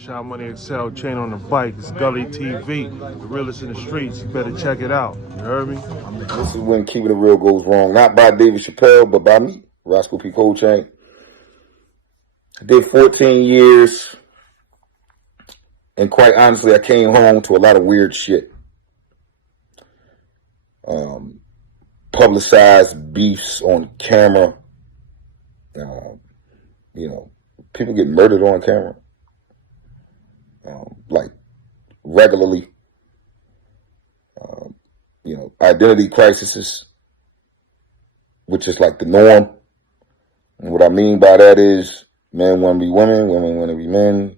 Shot Money Excel, chain on the bike. It's Gully TV. The realest in the streets. You better check it out. You heard me? This is when Keeping It Real goes wrong. Not by David Chappelle, but by me, Roscoe P. Coldchain. I did 14 years. And quite honestly, I came home to a lot of weird shit. Publicized beefs on camera. People get murdered on camera. Like regularly. Identity crises, which is like the norm. And what I mean by that is men want to be women, women want to be men.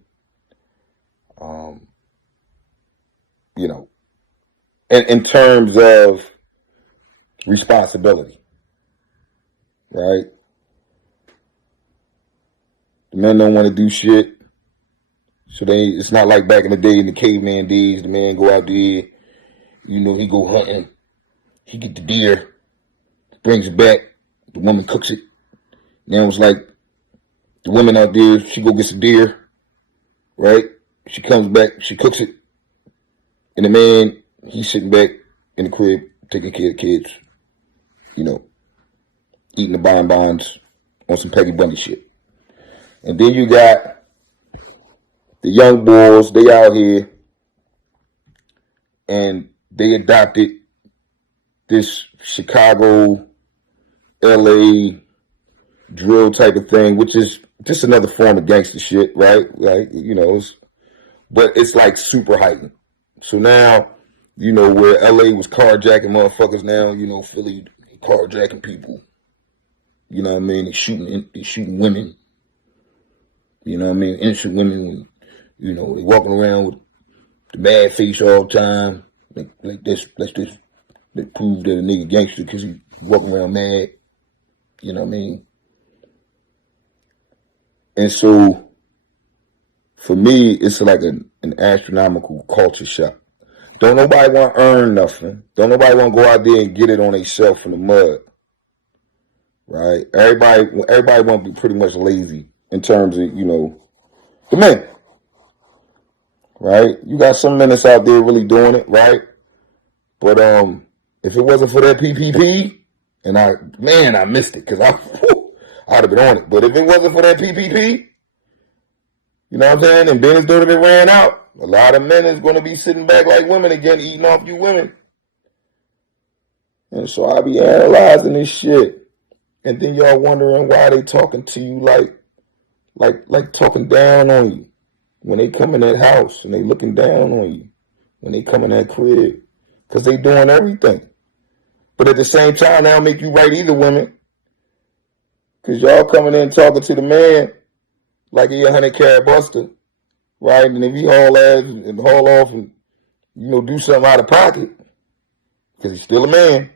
In terms of responsibility, right? The men don't want to do shit. So it's not like back in the day in the caveman days, the man go out there, he go hunting, he get the deer, brings it back, the woman cooks it. Now it's like the woman out there, she go get some deer, right? She comes back, she cooks it, and the man, he's sitting back in the crib, taking care of the kids, eating the bonbons on some Peggy Bundy shit. And then you got the young boys, they out here, and they adopted this Chicago, LA drill type of thing, which is just another form of gangster shit, right? Like, but it's like super heightened. So now, where LA was carjacking motherfuckers, now, Philly carjacking people. You know what I mean? They shooting women. You know what I mean? Innocent women, they walking around with the bad face all the time. Like this, they prove that a nigga gangster because he walking around mad. You know what I mean? And so, for me, it's like an astronomical culture shock. Don't nobody want to earn nothing. Don't nobody want to go out there and get it on themselves in the mud. Right? Everybody want to be pretty much lazy in terms of, the men. Right? You got some men that's out there really doing it, right? But if it wasn't for that PPP, and I missed it because I'd have been on it. But if it wasn't for that PPP, you know what I'm saying? And business dirty that ran out. A lot of men is going to be sitting back like women again, eating off you women. And so I be analyzing this shit. And then y'all wondering why they talking to you like talking down on you. When they come in that house and they looking down on you. When they come in that crib. Because they doing everything. But at the same time, they don't make you right either, women. Because y'all coming in talking to the man like he 100-carat buster. Right? And if he haul off and, do something out of pocket, because he's still a man,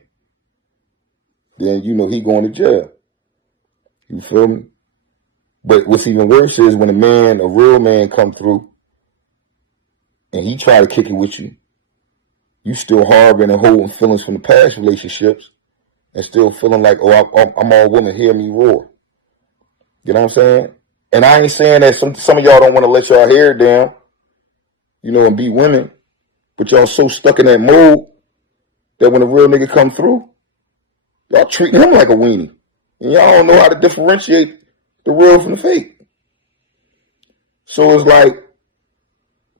then, he going to jail. You feel me? But what's even worse is when a real man come through and he try to kick it with you, you still harboring and holding feelings from the past relationships and still feeling like, I'm all women, hear me roar. You know what I'm saying? And I ain't saying that some of y'all don't want to let y'all hair down, and be women, but y'all so stuck in that mood that when a real nigga come through, y'all treating him like a weenie. And y'all don't know how to differentiate the real from the fake. So it's like,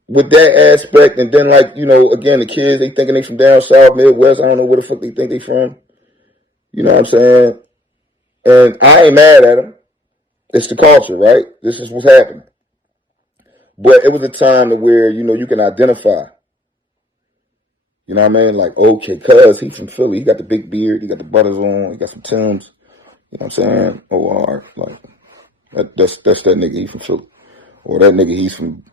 with that aspect, and then again, the kids, they thinking they from down south, Midwest, I don't know where the fuck they think they from. You know what I'm saying? And I ain't mad at them. It's the culture, right? This is what's happening. But it was a time where, you can identify. You know what I mean? Like, okay, cuz he from Philly. He got the big beard. He got the butters on. He got some Timbs. You know what I'm saying? OR. Like, that's that nigga. He from Philly. Or that nigga, he's from,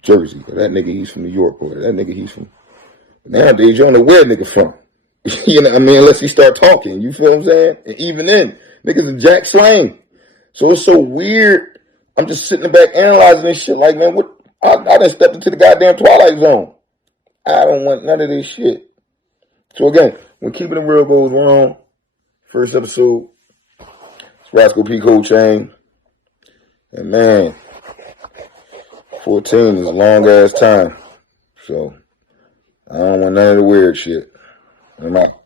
Jersey. Or that nigga, he's from New York. Or that nigga, he's from... Nowadays, you don't know where nigga from. You know what I mean? Unless he start talking. You feel what I'm saying? And even then, niggas are jack slang. So it's so weird. I'm just sitting in the back analyzing this shit like, man, what? I done stepped into the goddamn Twilight Zone. I don't want none of this shit. So again, when Keeping It Real goes wrong, first episode, it's Roscoe P. Coldchain. And man, 14 is a long ass time. So I don't want none of the weird shit. I'm out.